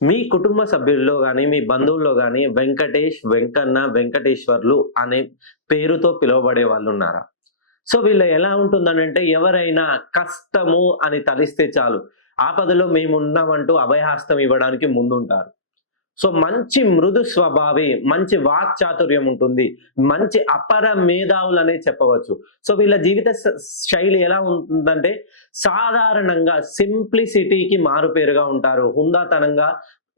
మీ కుటుంబ సభ్యుల్లో గాని, మీ బంధువుల్లో గాని వెంకటేష్, వెంకన్న, వెంకటేశ్వర్లు అనే పేరుతో పిలువబడే వాళ్ళున్నారా? సో, వీళ్ళు ఎలా ఉంటుందనంటే ఎవరైనా కష్టము అని తలిస్తే చాలు, ఆపదలో మేమున్నామంటూ అభయహస్తం ఇవ్వడానికి ముందుంటారు. సో, మంచి మృదు స్వభావి, మంచి వాక్చాతుర్యం ఉంటుంది. మంచి అపర మేధావులనే చెప్పవచ్చు. సో, వీళ్ళ జీవిత శైలి ఎలా ఉంటుందంటే, సాధారణంగా సింప్లిసిటీకి మారుపేరుగా ఉంటారు. హుందాతనంగా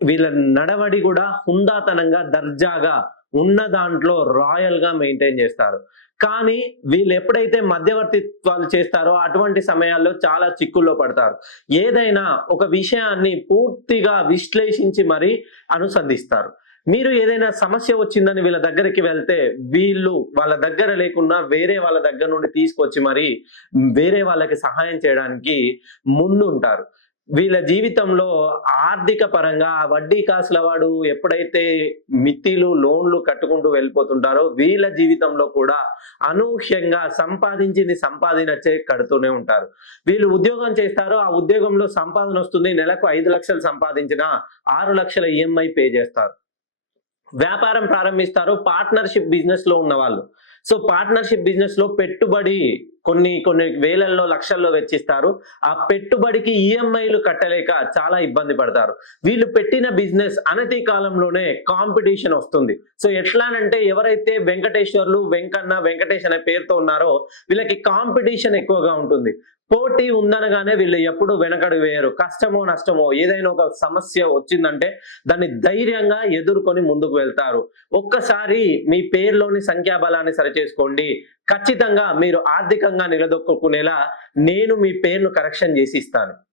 వీళ్ళ నడవడి గూడా హుందాతనంగా, దర్జాగా ఉన్న దాంట్లో రాయల్‌గా మెయింటైన్ జేస్తారు. కానీ వీళ్ళెప్పుడైతే మధ్యవర్తిత్వాలు చేస్తారో అటువంటి సమయాల్లో చాలా చిక్కుల్లో పడతారు. ఏదైనా ఒక విషయాన్ని పూర్తిగా విశ్లేషించి మరీ అనుసంధిస్తారు. మీరు ఏదైనా సమస్య వచ్చిందని వీళ్ళ దగ్గరికి వెళ్తే, వీళ్ళు వాళ్ళ దగ్గర లేకున్నా వేరే వాళ్ళ దగ్గర నుండి తీసుకొచ్చి మరి వేరే వాళ్ళకి సహాయం చేయడానికి ముందుంటారు. వీళ్ళ జీవితంలో ఆర్థిక పరంగా ఆ వడ్డీ కాసుల వాడు ఎప్పుడైతే మిత్తిలు, లోన్‌లు కట్టుకుంటూ వెళ్ళిపోతుంటారో, వీళ్ళ జీవితంలో కూడా అనూహ్యంగా సంపాదించింది సంపాదినచ్చే కడుతూనే ఉంటారు. వీళ్ళు ఉద్యోగం చేస్తారు. ఆ ఉద్యోగంలో సంపాదనొస్తుంది. నెలకు 5,00,000 సంపాదించినా 6,00,000 ఈఎంఐ పే చేస్తారు. వ్యాపారం ప్రారంభిస్తారు. పార్ట్నర్‌షిప్ బిజినెస్‌లో ఉన్నవాళ్ళు. సో, పార్ట్నర్‌షిప్ బిజినెస్‌లో పెట్టుబడి కొన్ని వేలల్లో, లక్షల్లో వెచ్చిస్తారు. ఆ పెట్టుబడికి ఈఎంఐలు కట్టలేక చాలా ఇబ్బంది పడతారు. వీళ్ళు పెట్టిన బిజినెస్ అనతి కాలంలోనే కాంపిటీషన్ వస్తుంది. సో, ఎట్లానంటే ఎవరైతే వెంకటేశ్వర్లు, వెంకన్న, వెంకటేష్ అనే పేరుతో ఉన్నారో వీళ్ళకి కాంపిటీషన్ ఎక్కువగా ఉంటుంది. పోటీ ఉందనగానే వీళ్ళు ఎప్పుడు వెనకడుగు వేయరు. కష్టమో, నష్టమో ఏదైనా ఒక సమస్య వచ్చిందంటే దాన్ని ధైర్యంగా ఎదుర్కొని ముందుకు వెళ్తారు. ఒక్కసారి మీ పేరులోని సంఖ్యాబలాన్ని సరిచేసుకోండి. ఖచ్చితంగా మీరు ఆర్థికంగా నిలదొక్కుకునేలా నేను మీ పేరును కరెక్షన్ జేసి ఇస్తాను.